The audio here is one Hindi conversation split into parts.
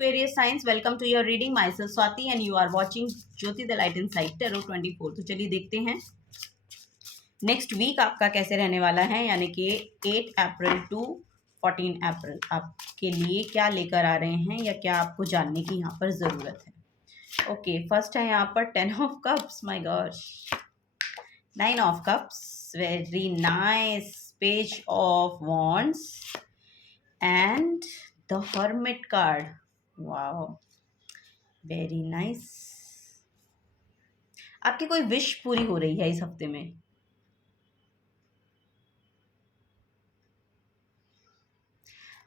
Aquarius signs, welcome to your reading. Myself Swati and you are watching Jyoti the Light Inside Tarot 24. तो चलिए देखते हैं नेक्स्ट वीक आपका कैसे रहने वाला है, यानी कि 8 अप्रैल टू 14 अप्रैल आपके लिए क्या लेकर आ रहे हैं या क्या आपको जानने की यहाँ पर ज़रूरत है। ओके, फर्स्ट है यहाँ पर 10 of cups, my gosh, 9 of cups, very nice, page of wands and the hermit card. Wow, very nice. आपकी कोई विश पूरी हो रही है इस हफ्ते में।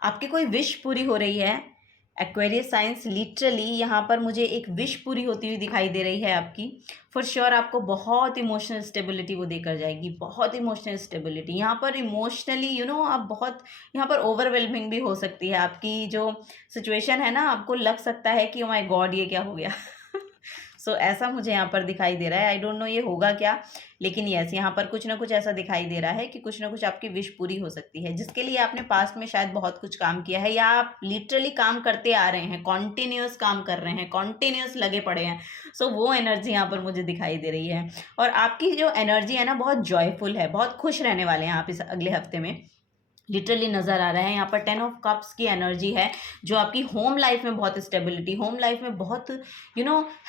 आपकी कोई विश पूरी हो रही है। एक्वेरियस साइंस, लिटरली यहाँ पर मुझे एक विश पूरी होती हुई दिखाई दे रही है आपकी। फॉर श्योर आपको बहुत इमोशनल स्टेबिलिटी वो देकर जाएगी, बहुत इमोशनल स्टेबिलिटी। यहाँ पर इमोशनली आप बहुत यहाँ पर ओवरवेलमिंग भी हो सकती है आपकी जो सिचुएशन है ना। आपको लग सकता है कि ओ माय गॉड ये क्या हो गया। सो ऐसा मुझे यहाँ पर दिखाई दे रहा है। आई डोंट नो ये होगा क्या, लेकिन यस यहाँ पर कुछ ना कुछ ऐसा दिखाई दे रहा है कि कुछ ना कुछ आपकी विश पूरी हो सकती है, जिसके लिए आपने पास्ट में शायद बहुत कुछ काम किया है या आप लिटरली काम करते आ रहे हैं, कॉन्टिन्यूस काम कर रहे हैं, कॉन्टिन्यूस लगे पड़े हैं। सो वो एनर्जी यहाँ पर मुझे दिखाई दे रही है। और आपकी जो एनर्जी है ना बहुत जॉयफुल है, बहुत खुश रहने वाले हैं आप इस अगले हफ्ते में, लिटरली नज़र आ रहा है। यहाँ पर 10 ऑफ कप्स की एनर्जी है जो आपकी होम लाइफ में बहुत स्टेबिलिटी, होम लाइफ में बहुत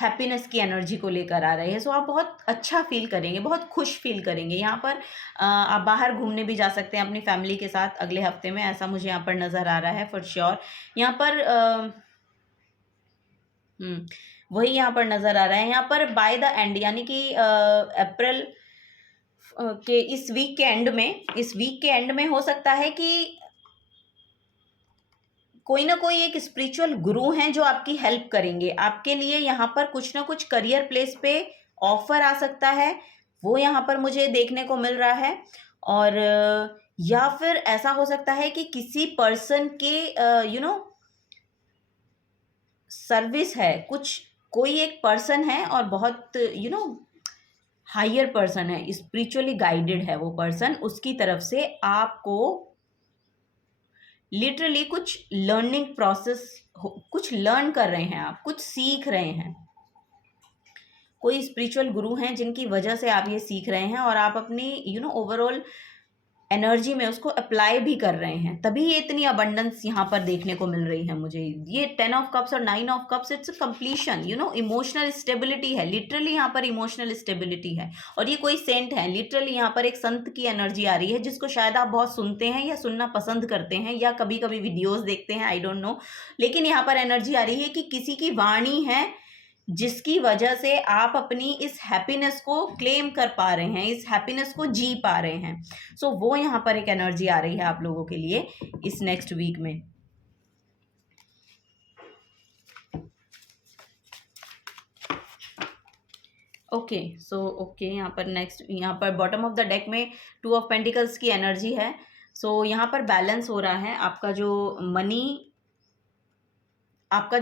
हैप्पीनेस की एनर्जी को लेकर आ रही है। सो आप बहुत अच्छा फील करेंगे, बहुत खुश फील करेंगे। यहाँ पर आप बाहर घूमने भी जा सकते हैं अपनी फैमिली के साथ अगले हफ्ते में, ऐसा मुझे यहाँ पर नज़र आ रहा है फॉर श्योर। यहाँ पर वही यहाँ पर नज़र आ रहा है। यहाँ पर बाय द एंड, यानी कि अप्रैल के इस वीक के एंड में हो सकता है कि कोई ना कोई एक स्पिरिचुअल गुरु हैं जो आपकी हेल्प करेंगे। आपके लिए यहाँ पर कुछ ना कुछ करियर प्लेस पे ऑफर आ सकता है, वो यहाँ पर मुझे देखने को मिल रहा है। और या फिर ऐसा हो सकता है कि किसी पर्सन के सर्विस है, कोई एक पर्सन है और बहुत हायर पर्सन है, स्पिरिचुअली गाइडेड है वो पर्सन, उसकी तरफ से आपको लिटरली कुछ लर्निंग प्रोसेस, कुछ लर्न कर रहे हैं आप, कुछ सीख रहे हैं। कोई स्पिरिचुअल गुरु हैं जिनकी वजह से आप ये सीख रहे हैं और आप अपनी ओवरऑल एनर्जी में उसको अप्लाई भी कर रहे हैं, तभी ये इतनी अबंडेंस यहाँ पर देखने को मिल रही है मुझे। ये 10 ऑफ कप्स और 9 of cups, it's completion, emotional stability है, लिटरली यहाँ पर इमोशनल स्टेबिलिटी है। और ये कोई सेंट है, लिटरली यहाँ पर एक संत की एनर्जी आ रही है जिसको शायद आप बहुत सुनते हैं या सुनना पसंद करते हैं या कभी कभी वीडियोज़ देखते हैं, आई डोंट नो। लेकिन यहाँ पर एनर्जी आ रही है कि किसी की वाणी है जिसकी वजह से आप अपनी इस हैप्पीनेस को क्लेम कर पा रहे हैं, इस हैप्पीनेस को जी पा रहे हैं। सो वो यहाँ पर एक एनर्जी आ रही है आप लोगों के लिए इस नेक्स्ट वीक में। ओके, ओके, यहाँ पर नेक्स्ट, यहाँ पर बॉटम ऑफ द डेक में 2 ऑफ पेंटिकल्स की एनर्जी है। सो यहाँ पर बैलेंस हो रहा है। आपका जो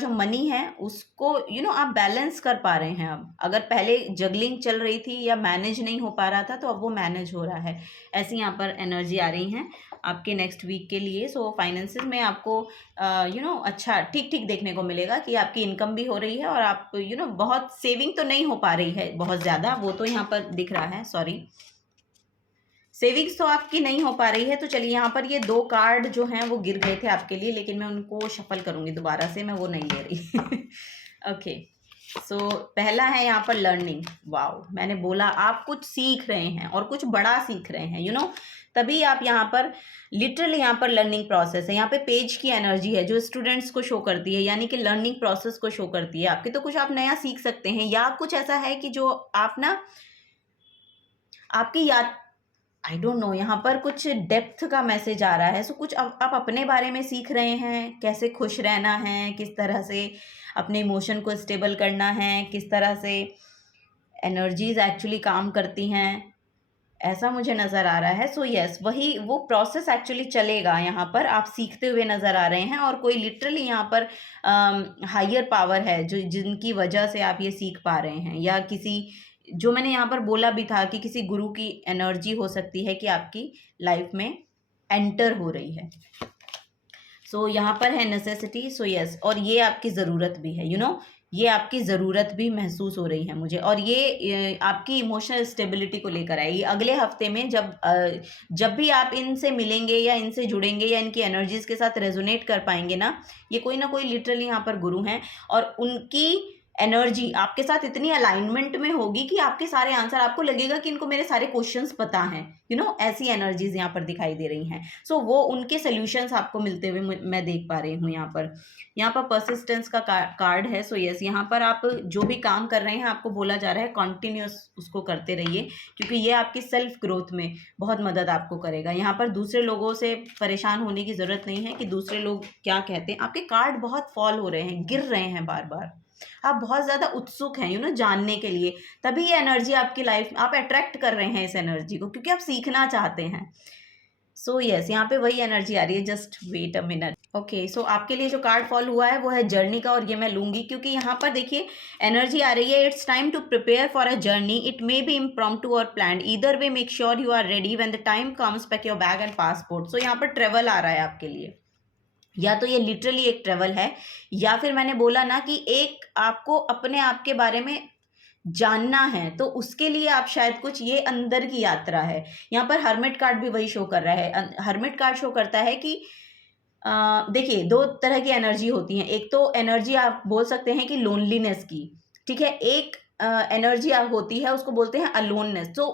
मनी है उसको आप बैलेंस कर पा रहे हैं अब। अगर पहले जगलिंग चल रही थी या मैनेज नहीं हो पा रहा था तो अब वो मैनेज हो रहा है। ऐसी यहाँ पर एनर्जी आ रही हैं आपके नेक्स्ट वीक के लिए। सो फाइनेंसेस में आपको अच्छा ठीक ठीक देखने को मिलेगा कि आपकी इनकम भी हो रही है और आप बहुत सेविंग तो नहीं हो पा रही है बहुत ज़्यादा, वो तो यहाँ पर दिख रहा है, सॉरी, सेविंग्स तो आपकी नहीं हो पा रही है। तो चलिए यहाँ पर ये 2 कार्ड जो हैं वो गिर गए थे आपके लिए, लेकिन मैं उनको शफल करूँगी दोबारा से, मैं वो नहीं ले रही। ओके, सो पहला है यहाँ पर लर्निंग। वाओ, मैंने बोला आप कुछ सीख रहे हैं और कुछ बड़ा सीख रहे हैं, तभी आप यहाँ पर लिटरली यहाँ पर लर्निंग प्रोसेस है। यहाँ पे पेज की एनर्जी है जो स्टूडेंट्स को शो करती है, यानी कि लर्निंग प्रोसेस को शो करती है आपके। तो कुछ आप नया सीख सकते हैं या कुछ ऐसा है कि जो आप आपकी याद, आई डोंट नो, यहाँ पर कुछ डेप्थ का मैसेज आ रहा है। सो कुछ आप अपने बारे में सीख रहे हैं, कैसे खुश रहना है, किस तरह से अपने इमोशन को स्टेबल करना है, किस तरह से एनर्जीज एक्चुअली काम करती हैं, ऐसा मुझे नज़र आ रहा है। सो यस, वही वो प्रोसेस एक्चुअली चलेगा। यहाँ पर आप सीखते हुए नज़र आ रहे हैं और कोई लिटरली यहाँ पर हायर पावर है जो जिनकी वजह से आप ये सीख पा रहे हैं, या किसी, जो मैंने यहाँ पर बोला भी था कि किसी गुरु की एनर्जी हो सकती है कि आपकी लाइफ में एंटर हो रही है। सो यहाँ पर है नेसेसिटी, सो यस, और ये आपकी ज़रूरत भी है, ये आपकी ज़रूरत भी महसूस हो रही है मुझे, और ये आपकी इमोशनल स्टेबिलिटी को लेकर है। ये अगले हफ्ते में जब भी आप इनसे मिलेंगे या इनसे जुड़ेंगे या इनकी एनर्जीज के साथ रेजोनेट कर पाएंगे ना, ये कोई ना कोई लिटरली यहाँ पर गुरु हैं, और उनकी एनर्जी आपके साथ इतनी अलाइनमेंट में होगी कि आपके सारे आंसर, आपको लगेगा कि इनको मेरे सारे क्वेश्चंस पता हैं, ऐसी एनर्जीज यहाँ पर दिखाई दे रही हैं। सो वो उनके सोल्यूशंस आपको मिलते हुए मैं देख पा रही हूँ। यहाँ पर परसिस्टेंस का कार्ड है। सो यस, यहाँ पर आप जो भी काम कर रहे हैं, आपको बोला जा रहा है कंटिन्यूस उसको करते रहिए, क्योंकि ये आपकी सेल्फ ग्रोथ में बहुत मदद आपको करेगा। यहाँ पर दूसरे लोगों से परेशान होने की ज़रूरत नहीं है कि दूसरे लोग क्या कहते हैं। आपके कार्ड बहुत फॉल हो रहे हैं, गिर रहे हैं बार बार, आप बहुत ज़्यादा उत्सुक हैं जानने के लिए, तभी ये एनर्जी आपकी लाइफ में, आप अट्रैक्ट कर रहे हैं इस एनर्जी को, क्योंकि आप सीखना चाहते हैं। सो यस, यहाँ पे वही एनर्जी आ रही है। Just wait a minute. Okay, so आपके लिए जो कार्ड फॉल हुआ है वो है जर्नी का, और ये मैं लूंगी क्योंकि यहाँ पर देखिए एनर्जी आ रही है, it's time to prepare for a journey, it may be impromptu और planned, either way make sure you are ready when the time comes, pack your bag and passport. So यहाँ पर ट्रेवल आ रहा है आपके लिए, या तो ये लिटरली एक ट्रेवल है, या फिर मैंने बोला ना कि एक आपको अपने आप के बारे में जानना है, तो उसके लिए आप शायद कुछ, ये अंदर की यात्रा है। यहाँ पर हर्मिट कार्ड भी वही शो कर रहा है। हर्मिट कार्ड शो करता है कि देखिए 2 तरह की एनर्जी होती है। एक तो एनर्जी आप बोल सकते हैं कि लोनलीनेस की, ठीक है, एक एनर्जी होती है, उसको बोलते हैं अलोननेस। तो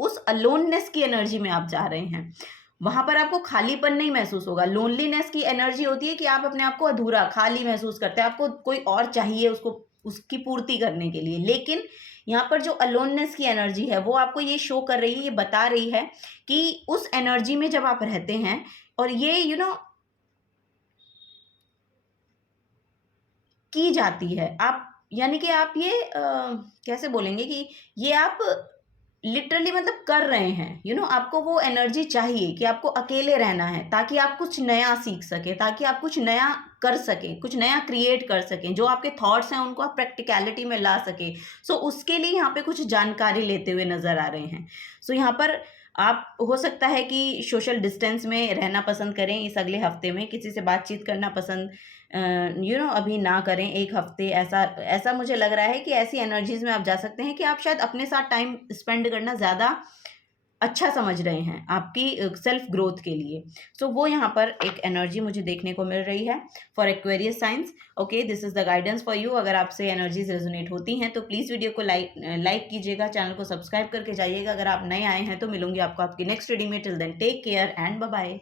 उस अलोननेस की एनर्जी में आप जा रहे हैं, वहां पर आपको खालीपन नहीं महसूस होगा। लोनलीनेस की एनर्जी होती है कि आप अपने आप को अधूरा, खाली महसूस करते हैं, आपको कोई और चाहिए उसकी पूर्ति करने के लिए। लेकिन यहाँ पर जो अलोननेस की एनर्जी है वो आपको ये शो कर रही है, ये बता रही है कि उस एनर्जी में जब आप रहते हैं, और ये की जाती है, आप यानी कि आप ये कैसे बोलेंगे कि ये आप लिटरली मतलब कर रहे हैं, आपको वो एनर्जी चाहिए कि आपको अकेले रहना है, ताकि आप कुछ नया सीख सके, ताकि आप कुछ नया कर सकें, कुछ नया क्रिएट कर सकें, जो आपके थॉट्स हैं उनको आप प्रैक्टिकलिटी में ला सके। सो उसके लिए यहाँ पे कुछ जानकारी लेते हुए नजर आ रहे हैं। सो यहाँ पर आप, हो सकता है कि सोशल डिस्टेंस में रहना पसंद करें इस अगले हफ्ते में, किसी से बातचीत करना पसंद अभी ना करें एक हफ्ते। ऐसा मुझे लग रहा है कि ऐसी एनर्जीज में आप जा सकते हैं कि आप शायद अपने साथ टाइम स्पेंड करना ज़्यादा अच्छा समझ रहे हैं आपकी सेल्फ ग्रोथ के लिए। सो वो यहाँ पर एक एनर्जी मुझे देखने को मिल रही है for Aquarius science. Okay, this is the guidance for you. अगर आपसे एनर्जीज रेजोनेट होती हैं तो प्लीज़ वीडियो को लाइक कीजिएगा, चैनल को सब्सक्राइब करके जाइएगा। अगर आप नए आए हैं तो मिलूंगी आपको आपकी नेक्स्ट रीडिंग में। Till then take care and bye bye.